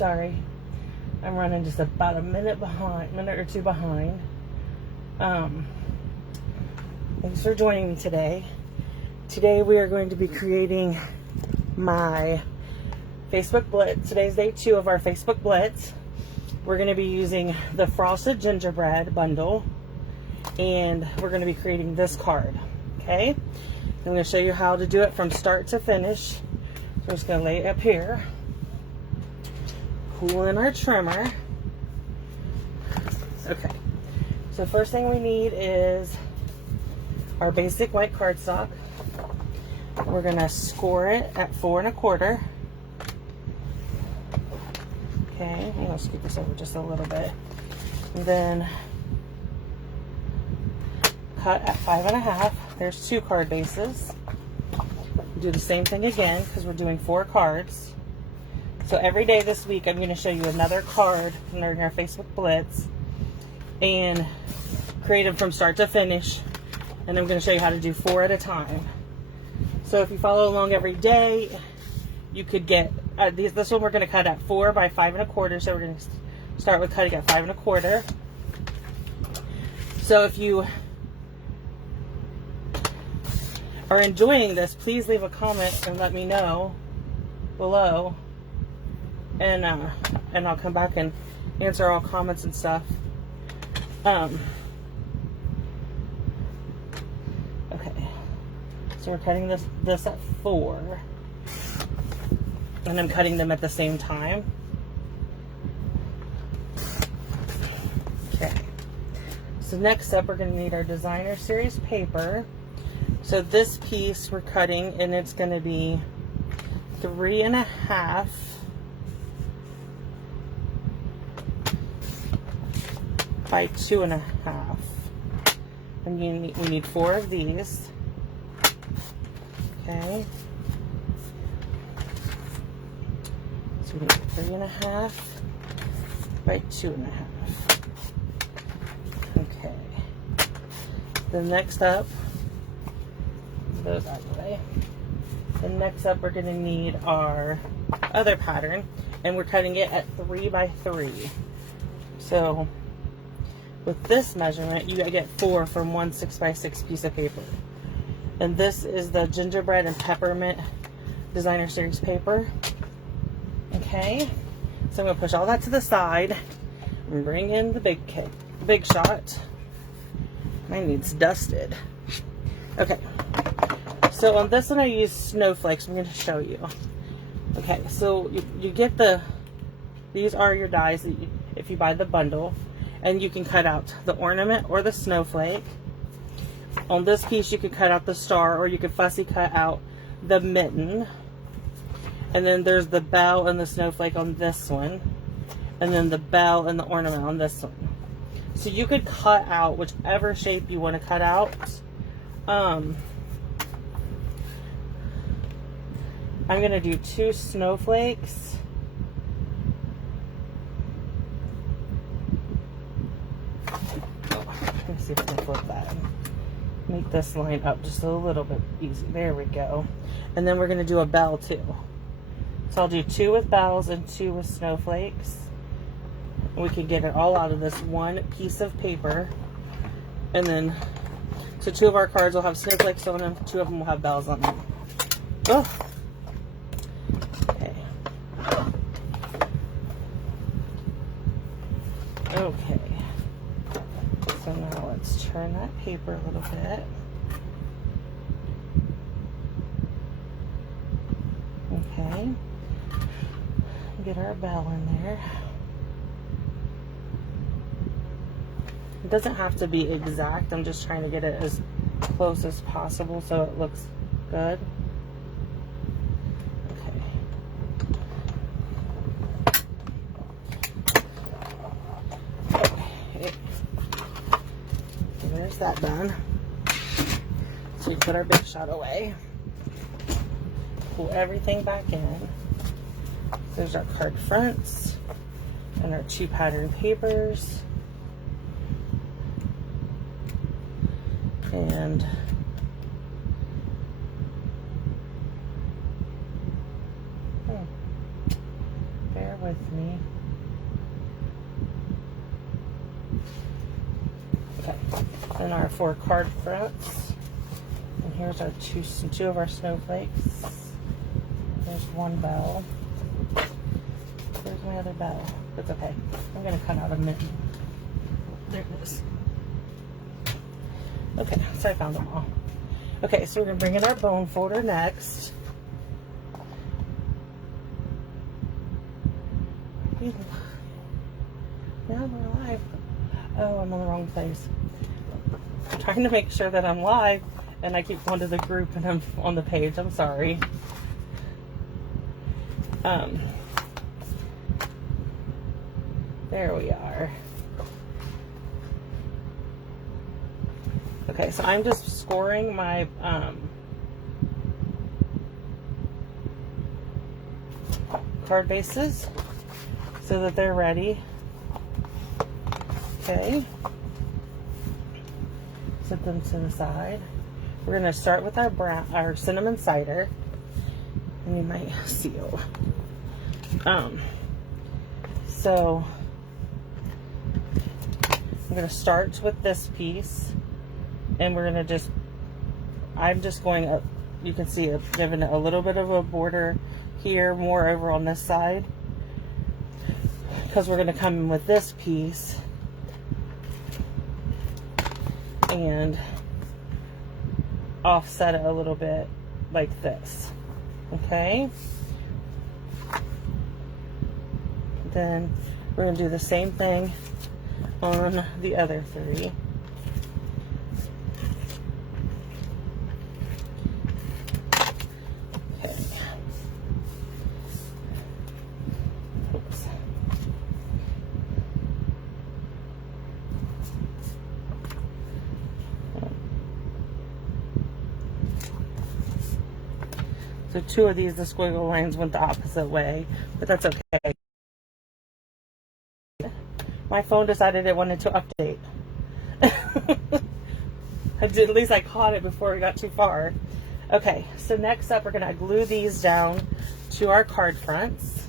Sorry, I'm running just about a minute or two behind. Thanks for joining me today. Today we are going to be creating my Facebook Blitz. Today's day 2 of our Facebook Blitz. We're going to be using the Frosted Gingerbread bundle, and we're going to be creating this card. Okay? I'm going to show you how to do it from start to finish. So I'm just going to lay it up here. Pull in our trimmer. Okay. So first thing we need is our basic white cardstock. We're going to score it at 4 1/4. Okay, I'm going to scoot this over just a little bit. And then cut at 5 1/2. There's 2 card bases. Do the same thing again because we're doing 4 cards. So every day this week I'm going to show you another card during our Facebook Blitz and create them from start to finish. And I'm going to show you how to do 4 at a time. So if you follow along every day, you could get this one we're going to cut at 4 by 5 1/4. So we're going to start with cutting at 5 1/4. So if you are enjoying this, please leave a comment and let me know below, and I'll come back and answer all comments and stuff. Okay, so we're cutting this at 4, and I'm cutting them at the same time. Okay, so next up we're going to need our designer series paper. So this piece we're cutting, and it's going to be 3 1/2 by 2 1/2, and we need 4 of these. Okay, so we need 3 1/2 by 2 1/2. Okay, then next up, those out of the way. Then next up we're going to need our other pattern, and we're cutting it at 3 by 3. So with this measurement you get 4 from one 6 by 6 piece of paper. And this is the Gingerbread and Peppermint designer series paper. Okay, so I'm going to push all that to the side and bring in the big shot. Mine needs dusted. Okay, so on this one I use snowflakes. I'm going to show you. Okay, so you get these are your dies that if you buy the bundle, and you can cut out the ornament or the snowflake. On this piece you could cut out the star, or you could fussy cut out the mitten. And then there's the bell and the snowflake on this one, and then the bell and the ornament on this one. So you could cut out whichever shape you want to cut out. I'm going to do 2 snowflakes. Let me see if I can flip that. Make this line up just a little bit easy. There we go. And then we're going to do a bell too. So I'll do 2 with bells and 2 with snowflakes. And we can get it all out of this one piece of paper. And then, so 2 of our cards will have snowflakes on them, 2 of them will have bells on them. Oh. Okay. Okay. So now let's turn that paper a little bit. Okay. Get our bell in there. It doesn't have to be exact. I'm just trying to get it as close as possible so it looks good. Okay. There's that done. So we put our big shot away. Pull everything back in. There's our card fronts and our 2 pattern papers. And bear with with me. Okay, then our 4 card fronts. And here's our two of our snowflakes. There's one bell. There's my other bell. That's okay. I'm gonna cut out a mitten. There it is. Okay, so I found them all. Okay, so we're gonna bring in our bone folder next. Now we're live. Oh, I'm on the wrong place. I'm trying to make sure that I'm live, and I keep going to the group and I'm on the page. I'm sorry. There we are. Okay, so I'm just scoring my card bases so that they're ready. Okay. Set them to the side. We're going to start with our cinnamon cider. And you might seal. So I'm going to start with this piece, and we're going to I'm just going up, you can see it, giving it a little bit of a border here, more over on this side, because we're going to come in with this piece and offset it a little bit like this. Okay, then we're going to do the same thing on the other 3. Okay. Oops. So 2 of these, the squiggle lines went the opposite way, but that's okay. My phone decided it wanted to update. At least I caught it before we got too far. Okay, so next up we're going to glue these down to our card fronts.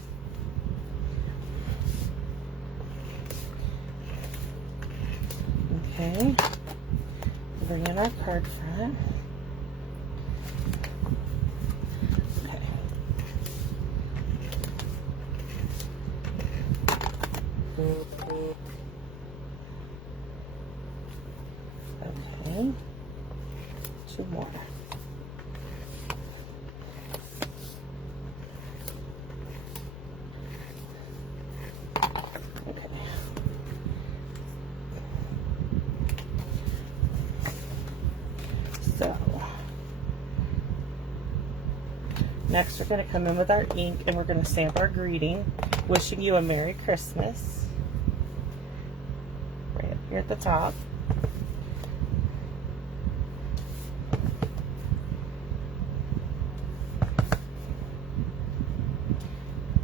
Okay, bring in our card front. Okay, 2 more. Okay. So, next we're going to come in with our ink, and we're going to stamp our greeting, wishing you a Merry Christmas, right up here at the top.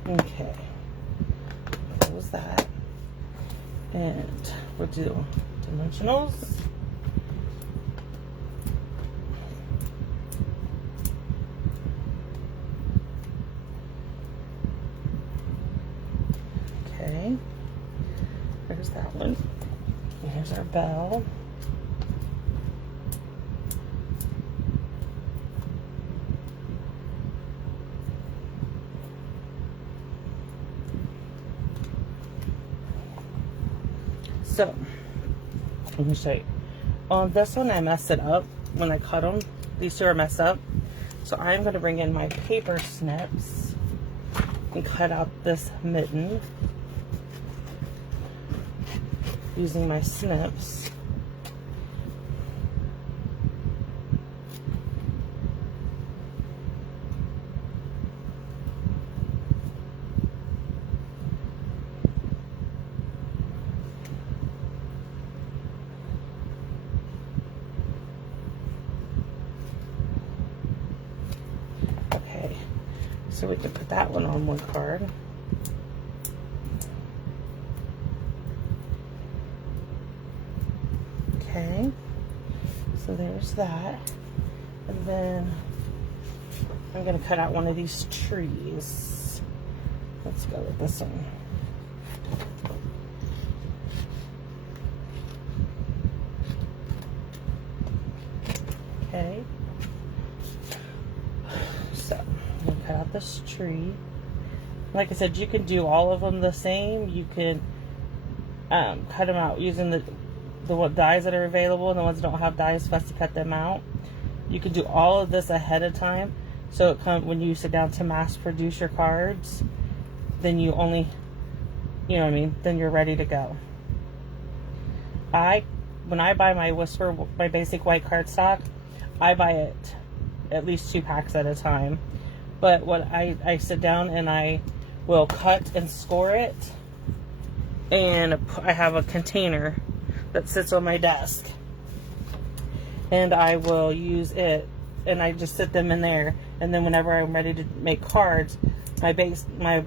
Okay, close that, and we'll do dimensionals. Okay, there's that one. And here's our bell. So, let me show you. On this one, I messed it up when I cut them. These 2 are messed up. So I'm going to bring in my paper snips and cut out this mitten using my snips. So we can put that one on one card. Okay, so there's that. And then I'm going to cut out one of these trees. Let's go with this one. Okay. So, I'm going to cut out this tree. Like I said, you can do all of them the same. You can cut them out using the dies that are available, and the ones that don't have dies, fussy cut them out. You can do all of this ahead of time. So when you sit down to mass produce your cards, then you only, you know what I mean, then you're ready to go. When I buy my Whisper, my basic white cardstock, I buy it at least 2 packs at a time. But what I sit down and I will cut and score it, and I have a container that sits on my desk, and I will use it, and I just sit them in there, and then whenever I'm ready to make cards, my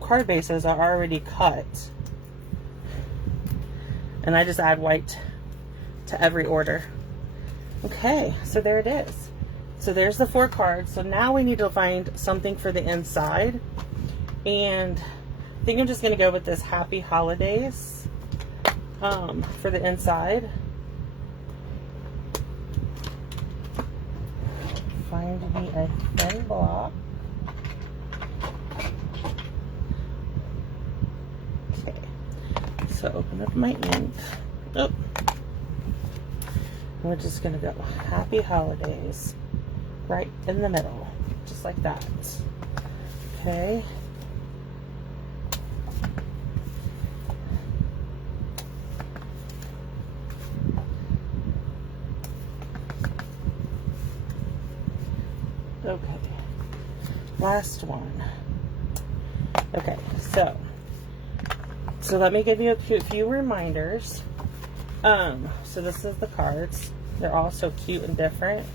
card bases are already cut, and I just add white to every order. Okay, so there it is. So there's the 4 cards. So now we need to find something for the inside, and I think I'm just going to go with this Happy Holidays for the inside. Find me a thin block. Okay, so open up my ink. Oh. We're just going to go Happy Holidays right in the middle, just like that. Okay. Okay. Last one. Okay, so let me give you a few reminders. So this is the cards. They're all so cute and different.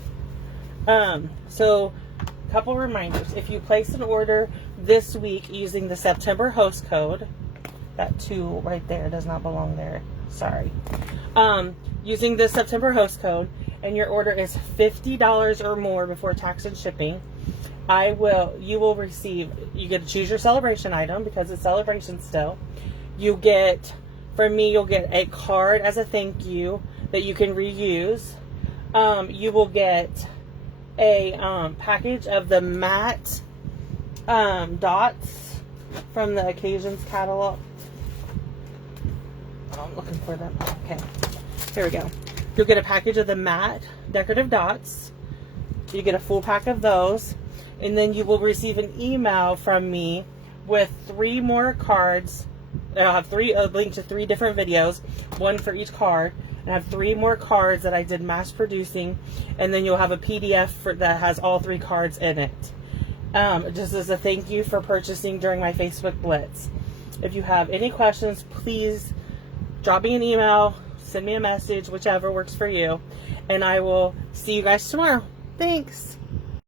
So a couple reminders. If you place an order this week using the September host code, that 2 right there does not belong there. Sorry. Using the September host code, and your order is $50 or more before tax and shipping, you will receive, you get to choose your celebration item because it's celebration still. You get, from me, you'll get a card as a thank you that you can reuse. You will get a package of the matte dots from the Occasions catalog. Oh, I'm looking for them. Okay, here we go. You'll get a package of the matte decorative dots. You get a full pack of those, and then you will receive an email from me with 3 more cards. I'll have a link to 3 different videos, 1 for each card, and I have 3 more cards that I did mass producing, and then you'll have a PDF that has all 3 cards in it. Just as a thank you for purchasing during my Facebook Blitz. If you have any questions, please drop me an email, send me a message, whichever works for you, and I will see you guys tomorrow. Thanks.